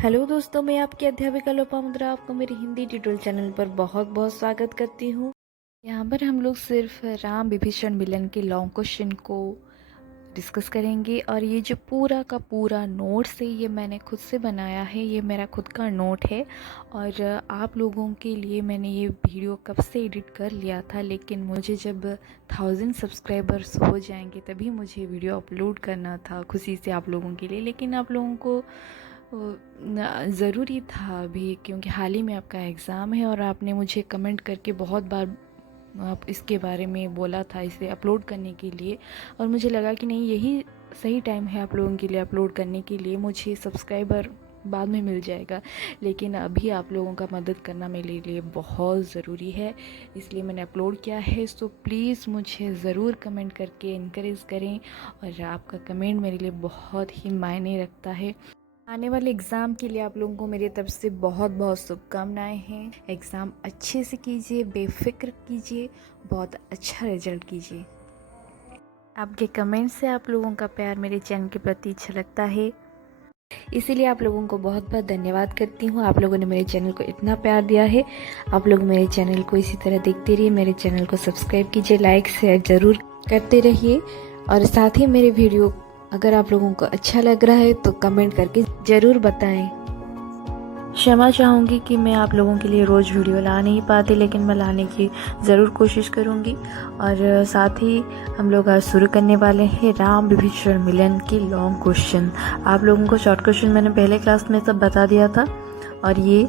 Hello दोस्तों, मैं आपकी अध्यापिका लोपामुद्रा आपको मेरे हिंदी ट्यूटोरियल चैनल पर बहुत बहुत स्वागत करती हूँ। यहाँ पर हम लोग सिर्फ राम विभीषण मिलन के लॉन्ग क्वेश्चन को डिस्कस करेंगे और ये जो पूरा का पूरा नोट्स है ये मैंने खुद से बनाया है। ये मेरा खुद का नोट है और आप लोगों के लिए मैंने ये वीडियो कब से एडिट कर लिया था, लेकिन मुझे जब 1000 सब्सक्राइबर्स हो जाएंगे तभी मुझे वीडियो अपलोड करना था खुशी से आप लोगों के लिए। लेकिन आप लोगों को ज़रूरी था अभी, क्योंकि हाल ही में आपका एग्ज़ाम है और आपने मुझे कमेंट करके बहुत बार आप इसके बारे में बोला था इसे अपलोड करने के लिए, और मुझे लगा कि नहीं, यही सही टाइम है आप लोगों के लिए अपलोड करने के लिए। मुझे सब्सक्राइबर बाद में मिल जाएगा, लेकिन अभी आप लोगों का मदद करना मेरे लिए बहुत ज़रूरी है, इसलिए मैंने अपलोड किया है। सो प्लीज़ मुझे ज़रूर कमेंट करके इनकरेज करें, और आपका कमेंट मेरे लिए बहुत ही मायने रखता है। आने वाले एग्ज़ाम के लिए आप लोगों को मेरी तरफ से बहुत बहुत शुभकामनाएं हैं। एग्ज़ाम अच्छे से कीजिए, बेफिक्र कीजिए, बहुत अच्छा रिजल्ट कीजिए। आपके कमेंट से आप लोगों का प्यार मेरे चैनल के प्रति अच्छा लगता है, इसीलिए आप लोगों को बहुत बहुत धन्यवाद करती हूँ। आप लोगों ने मेरे चैनल को इतना प्यार दिया है। आप लोग मेरे चैनल को इसी तरह देखते रहिए, मेरे चैनल को सब्सक्राइब कीजिए, लाइक शेयर ज़रूर करते रहिए, और साथ ही मेरे वीडियो अगर आप लोगों को अच्छा लग रहा है तो कमेंट करके ज़रूर बताएं। क्षमा चाहूँगी कि मैं आप लोगों के लिए रोज़ वीडियो ला नहीं पाती, लेकिन मैं लाने की ज़रूर कोशिश करूँगी। और साथ ही हम लोग आज शुरू करने वाले हैं राम विभीषण मिलन के लॉन्ग क्वेश्चन। आप लोगों को शॉर्ट क्वेश्चन मैंने पहले क्लास में सब बता दिया था, और ये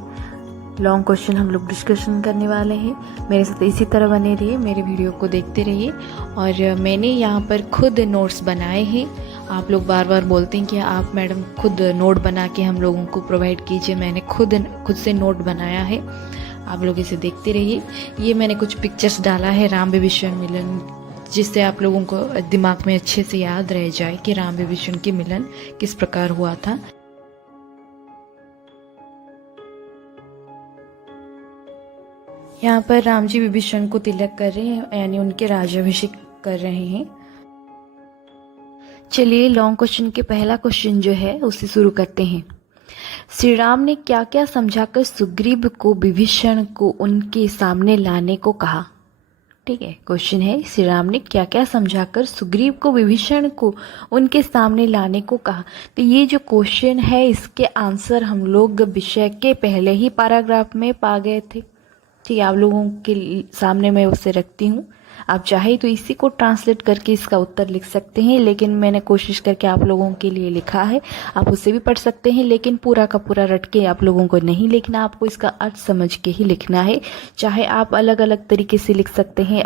लॉन्ग क्वेश्चन हम लोग डिस्कशन करने वाले हैं। मेरे साथ इसी तरह बने रहिए, मेरे वीडियो को देखते रहिए। और मैंने यहाँ पर खुद नोट्स बनाए हैं। आप लोग बार बार बोलते हैं कि आप मैडम खुद नोट बना के हम लोगों को प्रोवाइड कीजिए। मैंने खुद से नोट बनाया है, आप लोग इसे देखते रहिए। ये मैंने कुछ पिक्चर्स डाला है राम विभीषण मिलन, जिससे आप लोगों को दिमाग में अच्छे से याद रह जाए कि राम विभीषण के मिलन किस प्रकार हुआ था। यहाँ पर राम जी विभीषण को तिलक कर रहे हैं, यानी उनके राज्याभिषेक कर रहे हैं। चलिए लॉन्ग क्वेश्चन के पहला क्वेश्चन जो है उसे शुरू करते हैं। श्री राम ने क्या क्या समझाकर सुग्रीव को विभीषण को उनके सामने लाने को कहा? ठीक है, क्वेश्चन है श्री राम ने क्या क्या समझाकर सुग्रीव को विभीषण को उनके सामने लाने को कहा। तो ये जो क्वेश्चन है इसके आंसर हम लोग विषय के पहले ही पैराग्राफ में पा गए थे। ठीक है, आप लोगों के सामने मैं उसे रखती हूँ। आप चाहे तो इसी को ट्रांसलेट करके इसका उत्तर लिख सकते हैं, लेकिन मैंने कोशिश करके आप लोगों के लिए लिखा है। आप उसे भी पढ़ सकते हैं, लेकिन पूरा का पूरा रट के आप लोगों को नहीं लिखना, आपको इसका अर्थ समझ के ही लिखना है। चाहे आप अलग अलग तरीके से लिख सकते हैं,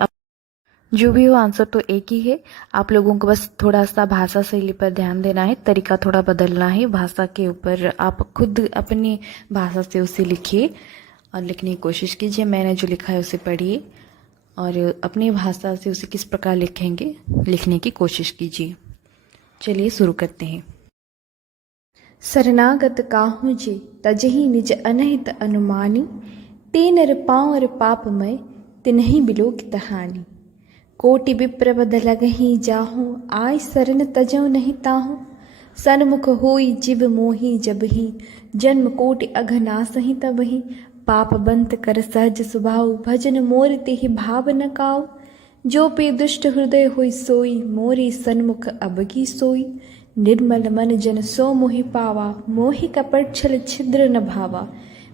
जो भी हो आंसर तो एक ही है। आप लोगों को बस थोड़ा सा भाषा शैली पर ध्यान देना है, तरीका थोड़ा बदलना है। भाषा के ऊपर आप खुद अपनी भाषा से उसे लिखिए और लिखने की कोशिश कीजिए। मैंने जो लिखा है उसे पढ़िए और अपनी भाषा से उसे किस प्रकार लिखेंगे लिखने की कोशिश कीजिए। चलिए शुरू करते हैं। शरणागत काहू जे तजहि निज अनहित अनुमानी, ते नर पाँवर पापमय तिन्हि बिलोक तहानी। कोटि विप्र बद लगहि जाहूँ, आय शरण तजौ नहीं ताहूँ। सन्मुख होई जिव मोहि जबहि, जन्म कोटि अघनासहि तबहि। पाप बंत कर सहज स्वभाव, भजन मोर तेहि भाव न काऊ। जो पे दुष्ट हृदय होई सोई, मोरी सन्मुख अबगी सोई। निर्मल मन जन सो मोहि पावा, मोहि कपट छल छिद्र न भावा।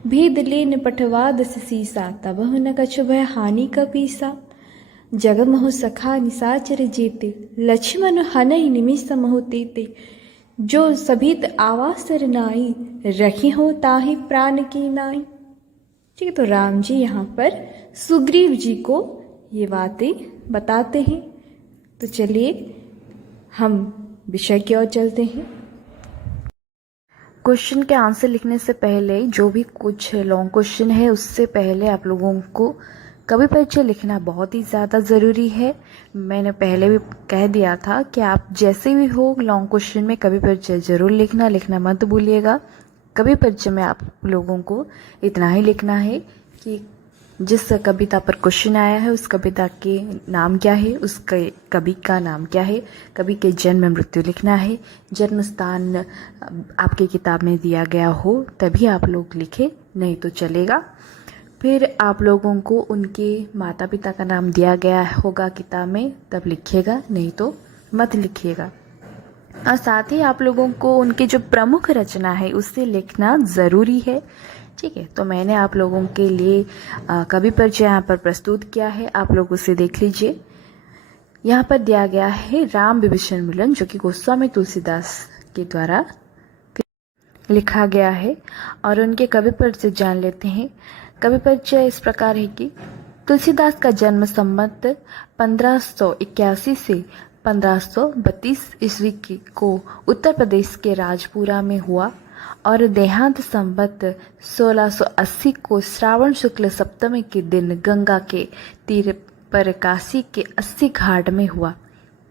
भेद लेन पटवाद सीसा, तबहु न कछु भय हानि कपीसा। जगमहु सखा निसाचर जेते, लक्ष्मण हनहि निमिष महु तेते। जो सभित आवा सरनाई, रखी हो ताहि प्राण की नाई। ठीक है, तो राम जी यहाँ पर सुग्रीव जी को ये बातें बताते हैं। तो चलिए हम विषय की ओर चलते हैं। क्वेश्चन के आंसर लिखने से पहले जो भी कुछ लॉन्ग क्वेश्चन है उससे पहले आप लोगों को कवि परिचय लिखना बहुत ही ज़्यादा ज़रूरी है। मैंने पहले भी कह दिया था कि आप जैसे भी हो लॉन्ग क्वेश्चन में कवि परिचय ज़रूर लिखना मत भूलिएगा। कवि परिचय में आप लोगों को इतना ही लिखना है कि जिस कविता पर क्वेश्चन आया है उस कविता के नाम क्या है, उस कवि का नाम क्या है, कवि के जन्म मृत्यु लिखना है। जन्म स्थान आपके किताब में दिया गया हो तभी आप लोग लिखें, नहीं तो चलेगा। फिर आप लोगों को उनके माता पिता का नाम दिया गया होगा किताब में, तब लिखिएगा, नहीं तो मत लिखिएगा। और साथ ही आप लोगों को उनकी जो प्रमुख रचना है उससे लिखना ज़रूरी है। ठीक है, तो मैंने आप लोगों के लिए कवि परिचय यहाँ पर प्रस्तुत किया है, आप लोग उसे देख लीजिए। यहाँ पर दिया गया है राम विभीषण मिलन, जो कि गोस्वामी तुलसीदास के द्वारा लिखा गया है। और उनके कवि परिचय जान लेते हैं। कवि परिचय इस प्रकार है कि तुलसीदास का जन्म संवत 1581 से 1532 ईस्वी को उत्तर प्रदेश के राजपुरा में हुआ और देहांत संवत 1680 को श्रावण शुक्ल सप्तमी के दिन गंगा के तीर पर काशी के 80 घाट में हुआ।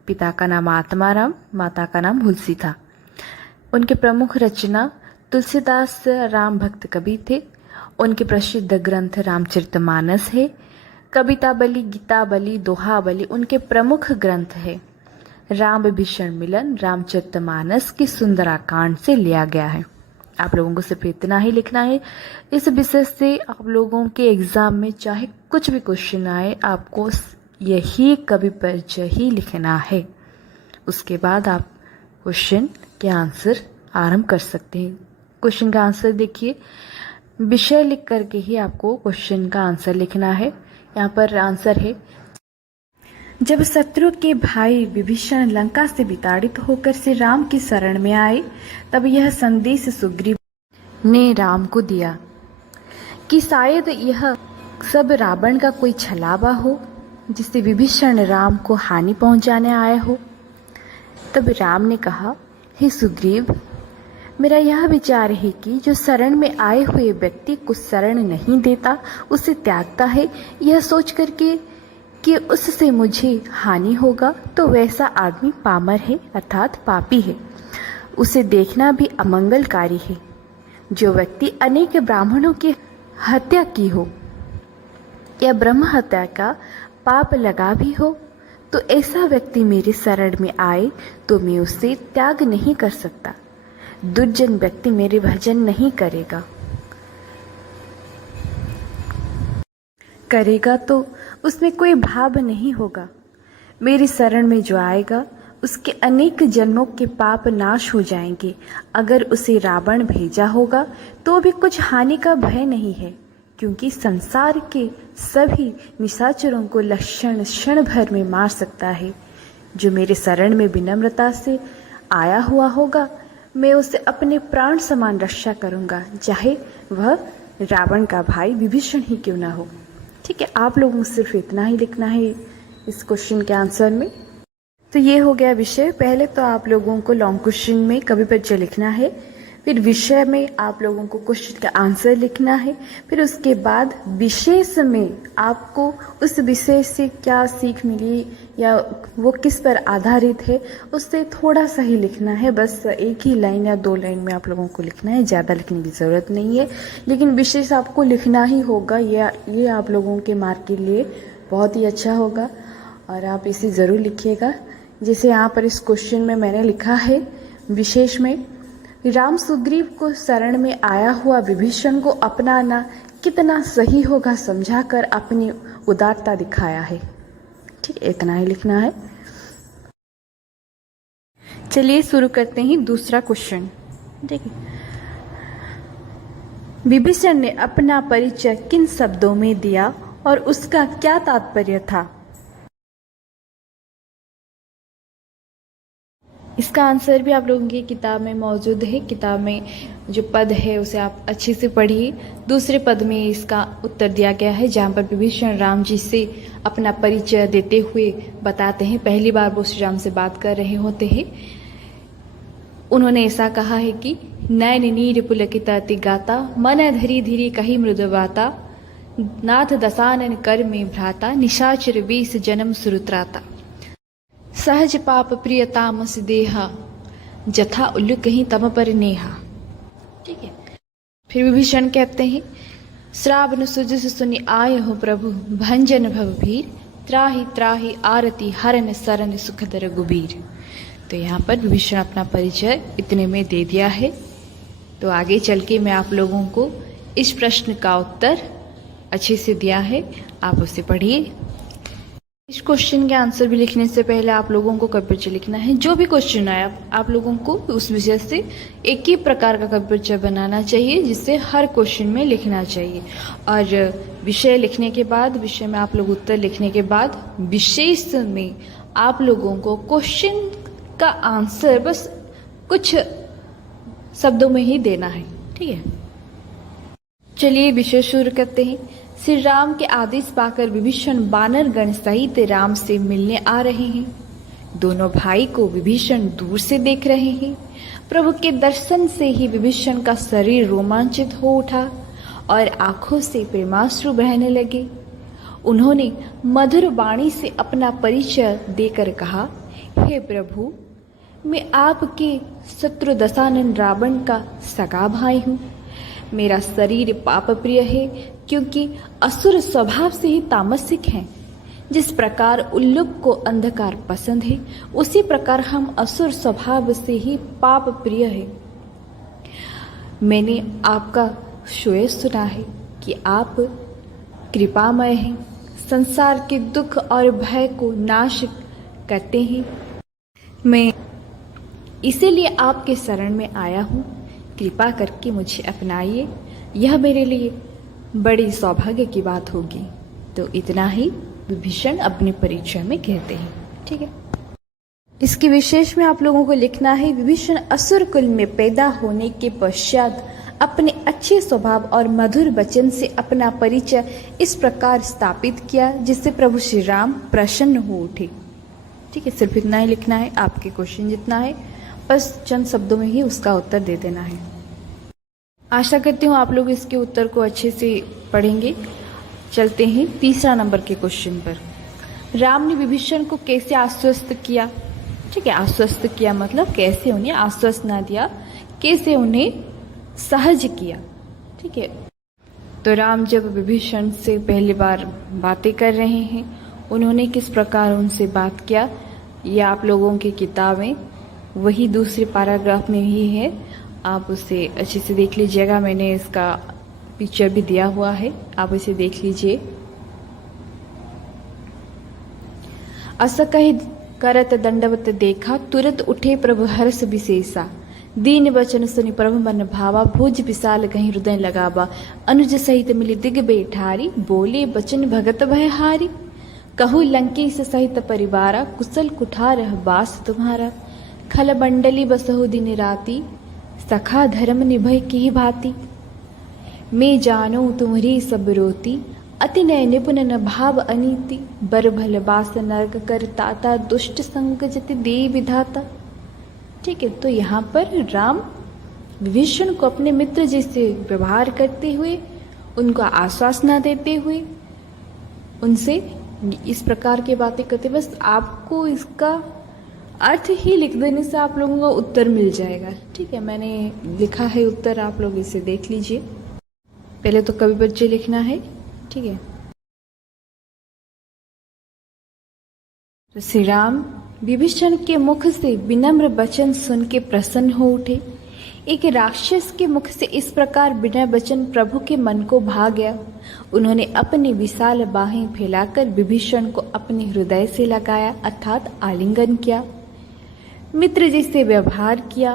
पिता का नाम आत्माराम, माता का नाम हुलसी था। उनके प्रमुख रचना तुलसीदास राम भक्त कवि थे। उनके प्रसिद्ध ग्रंथ रामचरितमानस है। कवितावली, गीतावली, दोहावली उनके प्रमुख ग्रंथ है। राम विभीषण मिलन रामचरितमानस की सुंदराकांड से लिया गया है। आप लोगों को सिर्फ इतना ही लिखना है। इस विषय से आप लोगों के एग्जाम में चाहे कुछ भी क्वेश्चन आए, आपको यही कवि परिचय ही लिखना है। उसके बाद आप क्वेश्चन के आंसर आरंभ कर सकते हैं। क्वेश्चन का आंसर देखिए, विषय लिख करके ही आपको क्वेश्चन का आंसर लिखना है। यहाँ पर आंसर है, जब शत्रु के भाई विभीषण लंका से विताड़ित होकर श्री राम की शरण में आए, तब यह संदेश सुग्रीव ने राम को दिया कि शायद यह सब रावण का कोई छलावा हो, जिससे विभीषण राम को हानि पहुंचाने आया हो। तब राम ने कहा, हे सुग्रीव, मेरा यह विचार है कि जो शरण में आए हुए व्यक्ति को शरण नहीं देता, उसे त्यागता है, यह सोच करके कि उससे मुझे हानि होगा, तो वैसा आदमी पामर है, अर्थात पापी है। उसे देखना भी अमंगलकारी है। जो व्यक्ति अनेक ब्राह्मणों की हत्या की हो या ब्रह्म हत्या का पाप लगा भी हो, तो ऐसा व्यक्ति मेरे शरण में आए तो मैं उसे त्याग नहीं कर सकता। दुर्जन व्यक्ति मेरे भजन नहीं करेगा तो उसमें कोई भाव नहीं होगा। मेरी शरण में जो आएगा उसके अनेक जन्मों के पाप नाश हो जाएंगे। अगर उसे रावण भेजा होगा तो भी कुछ हानि का भय नहीं है, क्योंकि संसार के सभी निशाचरों को लक्षण क्षण भर में मार सकता है। जो मेरे शरण में विनम्रता से आया हुआ होगा, मैं उसे अपने प्राण समान रक्षा करूंगा, चाहे वह रावण का भाई विभीषण ही क्यों ना हो। ठीक है, आप लोगों को सिर्फ इतना ही लिखना है इस क्वेश्चन के आंसर में। तो ये हो गया विषय। पहले तो आप लोगों को लॉन्ग क्वेश्चन में कवि परिचय लिखना है, फिर विषय में आप लोगों को क्वेश्चन का आंसर लिखना है, फिर उसके बाद विशेष में आपको उस विषय से क्या सीख मिली या वो किस पर आधारित है उससे थोड़ा सा ही लिखना है। बस एक ही लाइन या 2 लाइन में आप लोगों को लिखना है, ज़्यादा लिखने की ज़रूरत नहीं है, लेकिन विशेष आपको लिखना ही होगा। ये आप लोगों के मार्क के लिए बहुत ही अच्छा होगा और आप इसे ज़रूर लिखिएगा। जैसे यहाँ पर इस क्वेश्चन में मैंने लिखा है विशेष में, राम सुग्रीव को शरण में आया हुआ विभीषण को अपनाना कितना सही होगा समझाकर अपनी उदारता दिखाया है। ठीक, इतना ही लिखना है। चलिए शुरू करते हैं दूसरा क्वेश्चन। देखिए, विभीषण ने अपना परिचय किन शब्दों में दिया और उसका क्या तात्पर्य था? इसका आंसर भी आप लोगों की किताब में मौजूद है। किताब में जो पद है उसे आप अच्छे से पढ़िए। दूसरे पद में इसका उत्तर दिया गया है, जहाँ पर विभीषण राम जी से अपना परिचय देते हुए बताते हैं। पहली बार वो श्री राम से बात कर रहे होते हैं। उन्होंने ऐसा कहा है कि नयन नीर पुलकित अति गाता, मन धरी धीरी कही मृदु बाता, नाथ दसानन कर में भ्राता, निशाचर 20 जन्म सुरुत्राता, सहज पाप प्रिय तामस देहा, जथा उल्लू कहीं तम पर नेहा। ठीक है, फिर विभीषण कहते हैं, श्रावण सुजस सुनि आय हो प्रभु भंजन भव भीर, त्राहि त्राहि आरती हरन सरन सुखदर गुबीर। तो यहाँ पर विभीषण अपना परिचय इतने में दे दिया है। तो आगे चल के मैं आप लोगों को इस प्रश्न का उत्तर अच्छे से दिया है, आप उसे पढ़िए। इस क्वेश्चन के आंसर भी लिखने से पहले आप लोगों को कवि परिचय लिखना है। जो भी क्वेश्चन आया आप लोगों को उस विषय से एक ही प्रकार का कवि परिचय बनाना चाहिए, जिससे हर क्वेश्चन में लिखना चाहिए। और विषय लिखने के बाद, विषय में आप लोग उत्तर लिखने के बाद, विशेष में आप लोगों को क्वेश्चन का आंसर बस कुछ शब्दों में ही देना है, ठीक है। चलिए विषय शुरू करते हैं। श्री राम के आदेश पाकर विभीषण वानर गण सहित राम से मिलने आ रहे हैं। दोनों भाई को विभीषण दूर से देख रहे हैं। प्रभु के दर्शन से ही विभीषण का शरीर रोमांचित हो उठा और आंखों से प्रेमाश्रु बहने लगे। उन्होंने मधुर वाणी से अपना परिचय देकर कहा, हे प्रभु, मैं आपके शत्रु दशानन रावण का सगा भाई हूँ। मेरा शरीर पाप प्रिय है, क्योंकि असुर स्वभाव से ही तामसिक हैं। जिस प्रकार उल्लूक को अंधकार पसंद है, उसी प्रकार हम असुर स्वभाव से ही पाप प्रिय है। मैंने आपका श्रेय सुना है कि आप कृपामय हैं, संसार के दुख और भय को नाश करते हैं। मैं इसीलिए आपके शरण में आया हूँ। कृपा करके मुझे अपनाइए, यह मेरे लिए बड़ी सौभाग्य की बात होगी। तो इतना ही विभीषण अपने परिचय में कहते हैं, ठीक है। इसके विशेष में आप लोगों को लिखना है, विभीषण असुर कुल में पैदा होने के पश्चात अपने अच्छे स्वभाव और मधुर वचन से अपना परिचय इस प्रकार स्थापित किया, जिससे प्रभु श्री राम प्रसन्न हो उठे, ठीक है। सिर्फ इतना ही लिखना है, आपके क्वेश्चन जितना है बस चंद शब्दों में ही उसका उत्तर दे देना है। आशा करती हूँ आप लोग इसके उत्तर को अच्छे से पढ़ेंगे। चलते हैं तीसरा नंबर के क्वेश्चन पर। राम ने विभीषण को कैसे आश्वस्त किया, ठीक है। आश्वस्त किया मतलब कैसे उन्हें आश्वस्त ना दिया, कैसे उन्हें सहज किया, ठीक है। तो राम जब विभीषण से पहली बार बातें कर रहे हैं, उन्होंने किस प्रकार उनसे बात किया, ये आप लोगों की किताबें वही दूसरे पैराग्राफ में ही है, आप उसे अच्छे से देख लीजिएगा। मैंने इसका पिक्चर भी दिया हुआ है, आप इसे देख लीजिए। अस कहि करत दंडवत देखा, तुरंत उठे प्रभु हर्ष विशेषा। दीन वचन सुनि प्रभु मन भावा, भुज विशाल कहीं हृदय लगावा। अनुज सहित मिली दिग बैठारी, बोले बचन भगत भयहारी। कहु लंकेश सहित परिवारा, कुशल कुठार बास तुम्हारा। खल मंडली बसहु दिन राती, सखा धर्म निभय की भांति। मैं जानो तुम्हारी सब रोती, अति नय निपुण न भाव अनीति। बर भल बास नरक कर ताता, दुष्ट संग जति दे विधाता, ठीक है। तो यहाँ पर राम विभीषण को अपने मित्र जैसे व्यवहार करते हुए, उनको आश्वासना देते हुए, उनसे इस प्रकार की बातें करते। बस आपको इसका अर्थ ही लिख देने से आप लोगों का उत्तर मिल जाएगा, ठीक है। मैंने लिखा है उत्तर, आप लोग इसे देख लीजिए। पहले तो कवि परिचय लिखना है, ठीक है। तो श्री राम विभीषण के मुख से विनम्र वचन सुन के प्रसन्न हो उठे। एक राक्षस के मुख से इस प्रकार बिना वचन प्रभु के मन को भा गया। उन्होंने अपनी विशाल बाहें फैलाकर विभीषण को अपने हृदय से लगाया, अर्थात आलिंगन किया। मित्र जैसे व्यवहार किया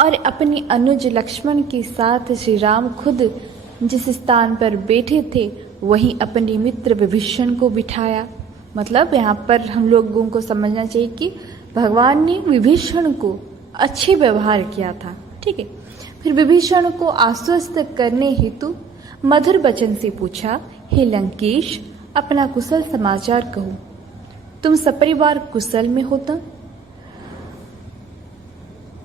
और अपनी अनुज लक्ष्मण के साथ श्री राम खुद जिस स्थान पर बैठे थे वहीं अपने मित्र विभीषण को बिठाया। मतलब यहाँ पर हम लोगों को समझना चाहिए कि भगवान ने विभीषण को अच्छे व्यवहार किया था, ठीक है। फिर विभीषण को आश्वस्त करने हेतु मधुर वचन से पूछा, हे लंकेश, अपना कुशल समाचार कहो। तुम सपरिवार कुशल में होता।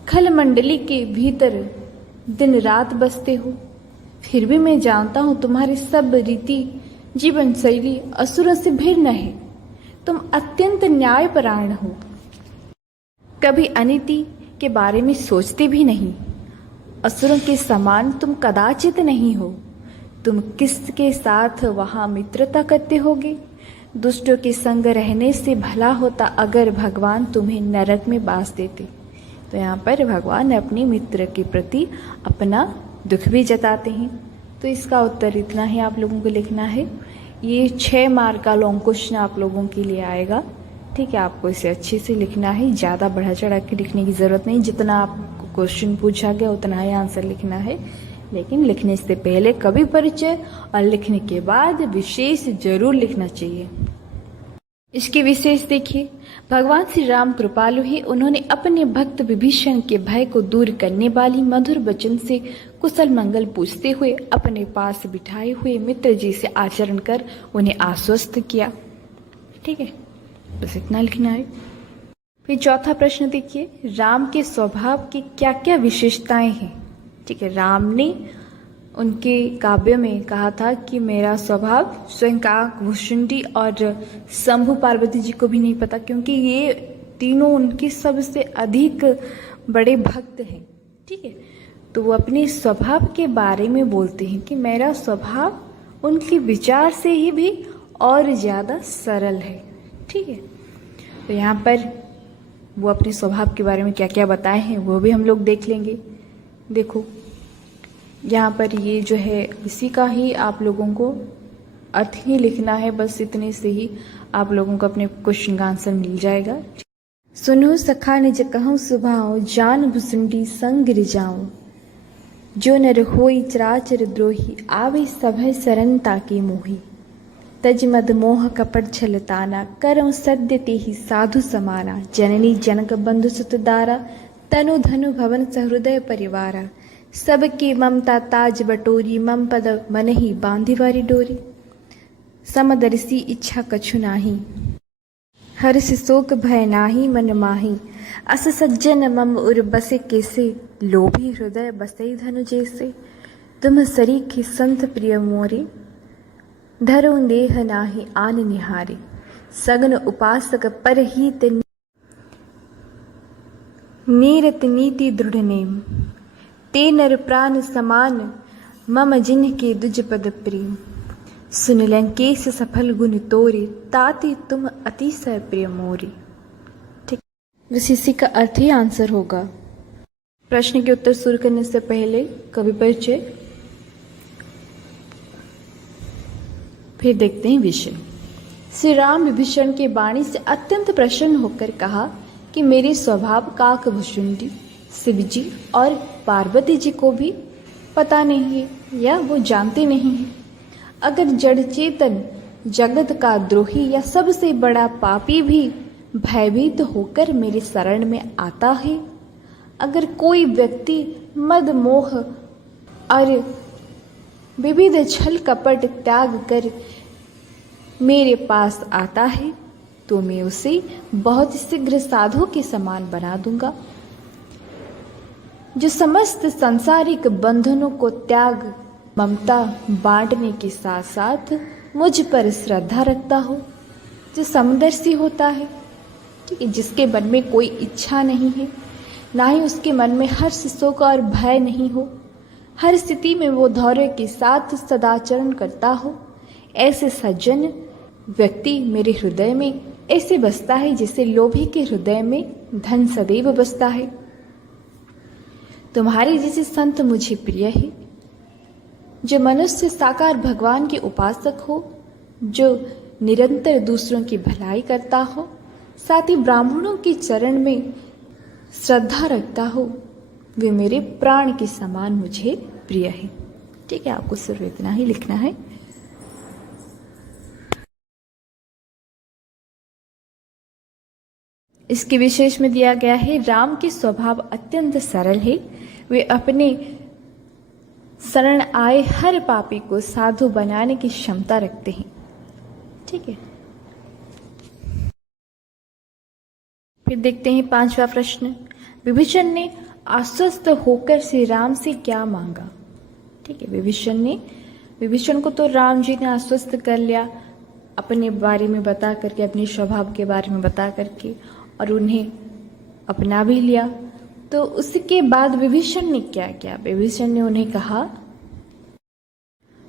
खल मंडली के भीतर दिन रात बसते हो, फिर भी मैं जानता हूं तुम्हारी सब रीति जीवन शैली असुरों से भिन्न है। तुम अत्यंत न्यायपरायण हो, कभी अनीति के बारे में सोचते भी नहीं। असुरों के समान तुम कदाचित नहीं हो। तुम किसके साथ वहाँ मित्रता करते होगे। दुष्टों के संग रहने से भला होता अगर भगवान तुम्हें नरक में बांस देते। तो यहाँ पर भगवान अपने मित्र के प्रति अपना दुख भी जताते हैं। तो इसका उत्तर इतना ही आप लोगों को लिखना है। ये 6 मार्क का लॉन्ग क्वेश्चन आप लोगों के लिए आएगा। ठीक है, आपको इसे अच्छे से लिखना है, ज़्यादा बढ़ा चढ़ा के लिखने की ज़रूरत नहीं। जितना आपको क्वेश्चन पूछा गया उतना ही आंसर लिखना है। लेकिन लिखने से पहले कवि परिचय और लिखने के बाद विशेष जरूर लिखना चाहिए। इसके विशेष देखिए, भगवान श्री राम कृपालु ही, उन्होंने अपने भक्त विभीषण के भय को दूर करने वाली मधुर वचन से कुशल मंगल पूछते हुए अपने पास बिठाए हुए मित्र जी से आचरण कर उन्हें आश्वस्त किया। ठीक है, बस इतना लिखना है। फिर चौथा प्रश्न देखिए, राम के स्वभाव की क्या क्या विशेषताएं हैं। ठीक है, राम ने उनके काव्य में कहा था कि मेरा स्वभाव स्वयं काक, भुषुंडी और शंभु पार्वती जी को भी नहीं पता, क्योंकि ये तीनों उनके सबसे अधिक बड़े भक्त हैं। ठीक है, तो वो अपने स्वभाव के बारे में बोलते हैं कि मेरा स्वभाव उनके विचार से ही भी और ज़्यादा सरल है। ठीक है, तो यहाँ पर वो अपने स्वभाव के बारे में क्या क्या बताए हैं वो भी हम लोग देख लेंगे। देखो यहाँ पर ये जो है इसी का ही आप लोगों को अर्थ ही लिखना है, बस इतने से ही आप लोगों को अपने क्वेश्चन का आंसर मिल जाएगा। सुनो सखा निज कहूँ सुभाओ, जान भुसुंडी संग रिजाऊं। जो नर होई चराचर द्रोही, आवे सभय सरन ताकी मोही। तज मद मोह कपट छल ताना, करऊं सद्य ते ही साधु समाना। जननी जनक बंधु सुत दारा, तनु धनु भवन सहृदय परिवारा। सबकी ममता ताज बटोरी, मम पद मन ही बांधी वारी डोरी। समदर्शी इच्छा कछु नाही, हर्ष शोक भय नाही मन माही। अस सज्जन मम उर बसे कैसे, लोभी हृदय बसई धनु जैसे। तुम सरीखे संत प्रिय मोरे, धरो देह नाही आन निहारे। सगन उपासक पर ही नीरत नीति दृढ़ नेम। ते नर प्राण समान, मम जिन्ह के दुज पद प्रेम। सुन लंकेश सफल गुण तोरे, ताति तुम अतिशय प्रिय मोरे। ठीक, बस इसी का अर्थ ही आंसर होगा। प्रश्न के उत्तर शुरू करने से पहले कवि परिचय, फिर देखते हैं विषय। श्री राम विभीषण के वाणी से अत्यंत प्रसन्न होकर कहा कि मेरे स्वभाव काक, भुषुंडी, शिवजी और पार्वती जी को भी पता नहीं है या वो जानते नहीं हैं। अगर जड़ चेतन जगत का द्रोही या सबसे बड़ा पापी भी भयभीत होकर मेरे शरण में आता है, अगर कोई व्यक्ति मद मोह और विविध छल कपट त्याग कर मेरे पास आता है, तो मैं उसे बहुत शीघ्र साधु के समान बना दूंगा, जो समस्त सांसारिक बंधनों को त्याग ममता बांटने के साथ साथ मुझ पर श्रद्धा रखता हो, जो समदर्शी होता है। ठीक है, जिसके मन में कोई इच्छा नहीं है, ना ही उसके मन में हर्ष शोक और भय नहीं हो, हर स्थिति में वो धैर्य के साथ सदाचरण करता हो। ऐसे सज्जन व्यक्ति मेरे हृदय में ऐसे बसता है जैसे लोभी के हृदय में धन सदैव बसता है। तुम्हारे जैसे संत मुझे प्रिय है, जो मनुष्य साकार भगवान के उपासक हो, जो निरंतर दूसरों की भलाई करता हो, साथ ही ब्राह्मणों के चरण में श्रद्धा रखता हो, वे मेरे प्राण के समान मुझे प्रिय है। ठीक है, आपको सिर्फ इतना ही लिखना है। इसके विशेष में दिया गया है, राम के स्वभाव अत्यंत सरल है, वे अपने शरण आए हर पापी को साधु बनाने की क्षमता रखते हैं। ठीक है, फिर देखते हैं 5वां प्रश्न। विभीषण ने आश्वस्त होकर श्री राम से क्या मांगा। ठीक है, विभीषण को तो राम जी ने आश्वस्त कर लिया, अपने बारे में बता करके, अपने स्वभाव के बारे में बता करके, और उन्हें अपना भी लिया। तो उसके बाद विभीषण ने क्या किया। विभीषण ने उन्हें कहा,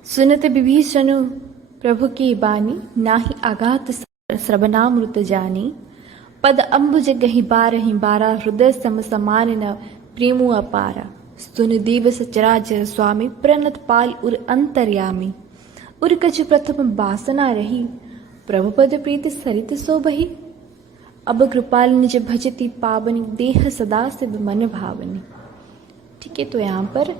सुनत विभीषणु प्रभु की बानी, नाही आघात श्रवणामृत जानी। पद अम्बुज गहि बारहि बारा, हृदय सम समान न प्रेमु अपारा। सुन दीव सचराचर स्वामी, प्रणत पाल उर अंतर्यामी। उर कछु प्रथम वासना रही, प्रभु पद प्रीति सरित सो बही। अब कृपाल निज भजती पावनी, देह सदा शिव मन भावनी। ठीक है, तो यहाँ पर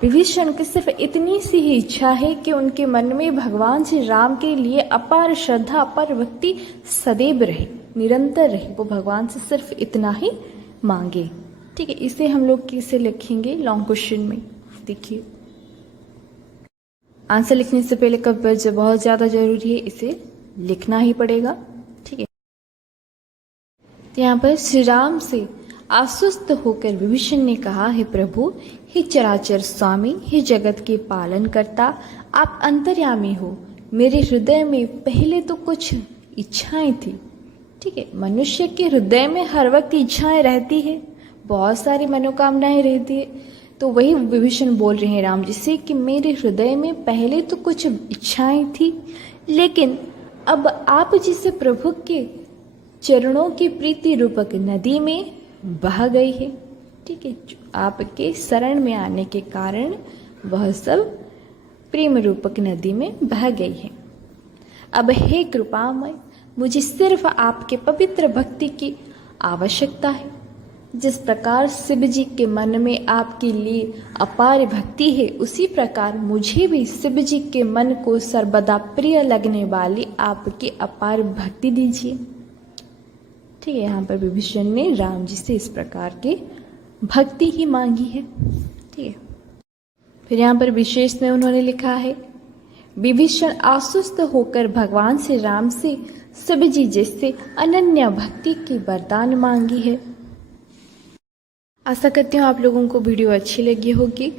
विभीषण की सिर्फ इतनी सी ही इच्छा है कि उनके मन में भगवान श्री राम के लिए अपार श्रद्धा, अपार भक्ति सदैव रहे, निरंतर रहे। वो भगवान से सिर्फ इतना ही मांगे। ठीक है, इसे हम लोग कैसे लिखेंगे लॉन्ग क्वेश्चन में, देखिए। आंसर लिखने से पहले कवच बहुत ज्यादा जरूरी है, इसे लिखना ही पड़ेगा। ठीक है, तो यहाँ पर श्री राम से आश्वस्त होकर विभीषण ने कहा, हे प्रभु, हे चराचर स्वामी, हे जगत के पालन करता, आप अंतर्यामी हो। मेरे हृदय में पहले तो कुछ इच्छाएं थी। ठीक है, मनुष्य के हृदय में हर वक्त इच्छाएं रहती है, बहुत सारी मनोकामनाएं रहती है। तो वही विभीषण बोल रहे हैं राम जी से कि मेरे हृदय में पहले तो कुछ इच्छाएं थी, लेकिन अब आप जिसे प्रभु के चरणों की प्रीति रूपक नदी में बह गई है। ठीक है, आपके शरण में आने के कारण वह सब प्रेम रूपक नदी में बह गई है। अब हे कृपामय, मुझे सिर्फ आपके पवित्र भक्ति की आवश्यकता है। जिस प्रकार शिव जी के मन में आपके लिए अपार भक्ति है, उसी प्रकार मुझे भी शिव जी के मन को सर्वदा प्रिय लगने वाली आपकी अपार भक्ति दीजिए। ठीक है, यहाँ पर विभीषण ने राम जी से इस प्रकार की भक्ति ही मांगी है। ठीक है, फिर यहाँ पर विशेष में उन्होंने लिखा है, विभीषण आश्वस्त होकर भगवान श्री राम से शिव जी जैसे अनन्य भक्ति की वरदान मांगी है। आशा करती हूँ आप लोगों को वीडियो अच्छी लगी होगी